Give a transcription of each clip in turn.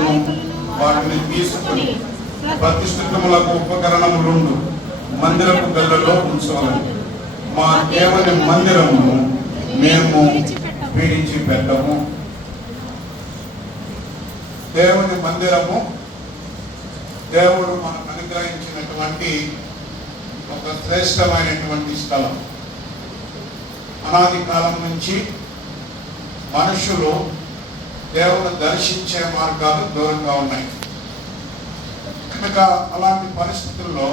నాయకులను వాటిని తీసుకుని ప్రతిష్ఠితములకు ఉపకరణములుండు మందిరపు గదులలో ఉంచవలను. మా దేవుని మందిరమును మేము విడిచిపెట్టము. దేవుని మందిరము దేవుడు మనకు అనుగ్రహించినటువంటి ఒక శ్రేష్టమైనటువంటి స్థలం. అనాది కాలం నుంచి మనుషులు దేవుని దర్శించే మార్గాలు దూరంగా ఉన్నాయి కనుక అలాంటి పరిస్థితుల్లో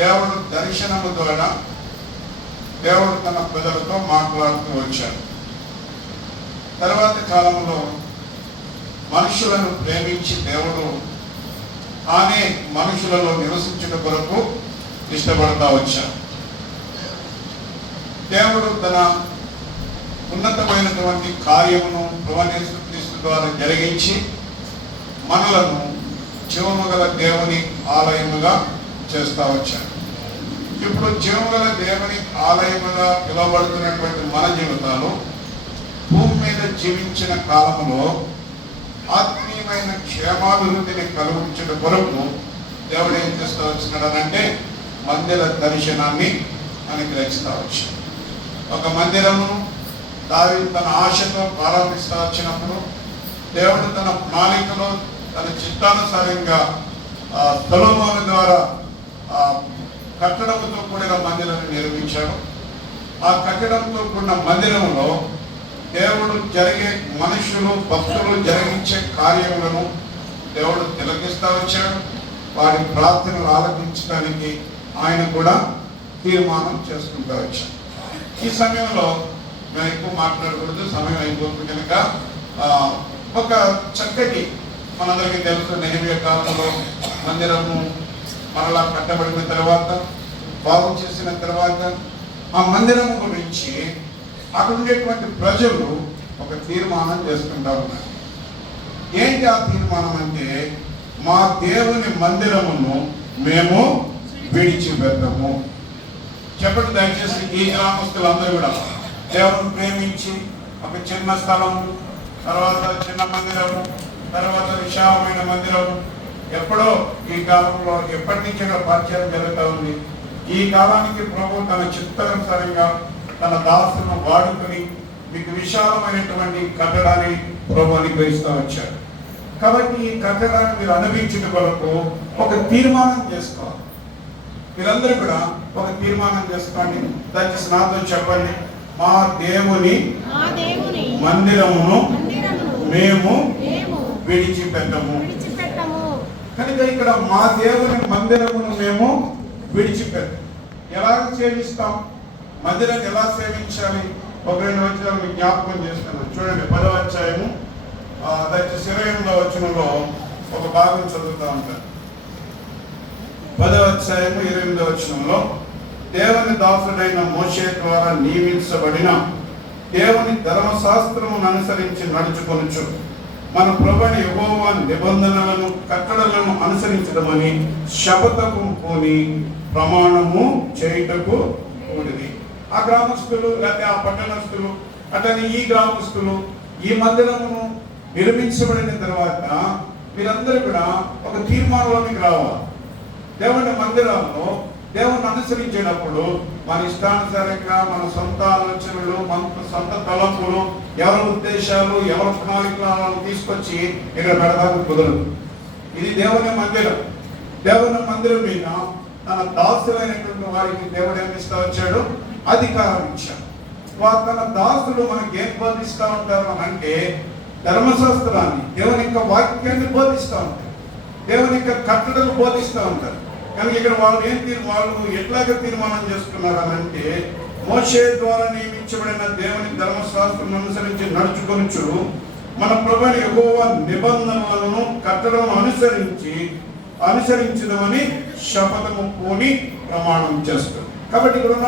దేవుడు దర్శనము ద్వారా దేవుడు తన ప్రజలతో మాట్లాడుతూ వచ్చాడు. తర్వాత కాలంలో మనుషులను ప్రేమించి దేవుడు తానే మనుషులలో నివసించుట కొరకు ఇష్టపడతా వచ్చాడు. దేవుడు తన ఉన్నతమైనటువంటి కార్యమును ప్రభువైన యేసుక్రీస్తు ద్వారా జరిగించి మనలను జీవము గల దేవుని ఆలయముగా చేస్తా వచ్చాడు. ఇప్పుడు జీవము గల దేవుని ఆలయముగా పిలువబడుతున్నటువంటి మన జీవితాలు భూమి మీద జీవించిన కాలంలో ఆత్మీయమైన క్షేమాభివృద్ధిని కలుగించడం కొరకు దేవుడు ఏం చేస్తూ వచ్చినాడనంటే మందిర దర్శనాన్ని అనుగ్రహిస్తూ వచ్చాడు. ఒక మందిరమును దావీదు తన ఆశతో ప్రారంభిస్తూ వచ్చినప్పుడు దేవుడు తన ప్రణాళికలో తన చిత్తానుసారంగా సొలొమోను ద్వారా కట్టడంతో కూడిన మందిరాన్ని నిర్మించాడు. ఆ కట్టడంతో కూడిన మందిరంలో దేవుడు జరిగే మనుషులు భక్తులు జరిగించే కార్యములను దేవుడు తిలకిస్తూ వచ్చాడు. వారి ప్రార్థనలు ఆలకించడానికి ఆయన కూడా తీర్మానం చేసుకుంటూ వచ్చాడు. ఈ సమయంలో మేము ఎక్కువ మాట్లాడకూడదు, సమయం అయిపోతుంది కనుక ఒక చక్కటి మనందరికీ తెలుసు నెహెమ్యా కాలంలో మందిరము మరలా కట్టబడిన తర్వాత బాగు చేసిన తర్వాత ఆ మందిరము గురించి అక్కడ ఉండేటువంటి ప్రజలు ఒక తీర్మానం చేసుకుంటా ఉన్నారు. ఏంటి ఆ తీర్మానం అంటే మా దేవుని మందిరమును మేము విడిచిపెట్టము. చెప్పండి దయచేసి ఈ గ్రామస్తులందరూ కూడా దేవుని ప్రేమించి ఒక చిన్న స్థలం, తర్వాత చిన్న మందిరము, తర్వాత విశాలమైన మందిరము ఎప్పుడో ఈ కాలంలో ఎప్పటి నుంచి పరిచయం జరుగుతూ ఉంది. ఈ కాలానికి ప్రభు తన చిత్తానుసారంగా తన దాసును వాడుకొని మీకు విశాలమైనటువంటి కట్టడాన్ని ప్రభు అనుగ్రహిస్తూ వచ్చాడు. కాబట్టి ఈ కట్టడాన్ని మీరు అనుభవించిన కొరకు ఒక తీర్మానం చేసుకోవాలి. మీరందరూ కూడా ఒక తీర్మానం చేసుకోండి. దయచేసి నాతో చెప్పండి, మా దేవుని మందిరమును మేము విడిచిపెట్టము. కనుక ఇక్కడ మా దేవుని మందిరమును మేము విడిచిపెట్టము. ఎలా సేవిస్తాం? మందిరాన్ని ఎలా సేవించాలి? ఒక 2 వచనాలు జ్ఞాపకం చేస్తున్నాను. చూడండి 10వ అధ్యాయము దయచేసి 28వ వచనంలో ఒక భాగం చదువుతూ ఉంటాను. 10వ అధ్యాయము 28వ వచనంలో దేవుని దాసుడైన మోషే ద్వారా నియమించబడిన దేవుని ధర్మశాస్త్రమును అనుసరించి నడుచుకొనుచు మన ప్రభువైన యెహోవా నిబంధనలను కట్టడలను అనుసరించడమని శపథము పూని ప్రమాణము చేయుటకు కూడిది. ఆ గ్రామస్తులు లేకపోతే ఆ పట్టణస్తులు అట్లనే ఈ గ్రామస్తులు ఈ మందిరమును నిర్మించబడిన తర్వాత మీరందరూ కూడా ఒక తీర్మానంలోనికి రావాలి. దేవుని మందిరంలో దేవుని అనుసరించేటప్పుడు మన ఇష్టానుసారంగా మన సొంత ఆలోచనలు, మన సొంత తలంపులు, ఎవరి ఉద్దేశాలు, ఎవరి ప్రణాళికలను తీసుకొచ్చి ఇక్కడ పెడతానికి కుదరదు. ఇది దేవుని మందిరం. దేవుని మందిరం మీద తన దాసులైనటువంటి వారికి దేవుడు ఏమి ఇస్తూ వచ్చాడు? అధికారం ఇచ్చాడు. తన దాసులు మనకి ఏం బోధిస్తూ ఉంటారు అని అంటే ధర్మశాస్త్రాన్ని, దేవుని యొక్క వాక్యాన్ని బోధిస్తూ ఉంటారు, దేవుని యొక్క కట్టడలు బోధిస్తూ ఉంటారు. కానీ ఇక్కడ వాళ్ళు ఎట్లాగా తీర్మానం చేసుకున్నారు అని అంటే మోషే ద్వారా నియమించబడిన దేవుని ధర్మశాస్త్రం అనుసరించి నడుచుకొనుచు మన ప్రభువైన యెహోవా నిబంధనలను కట్టడలను అనుసరించడమని శపథము పూని ప్రమాణం చేస్తారు. కాబట్టి ఇక్కడ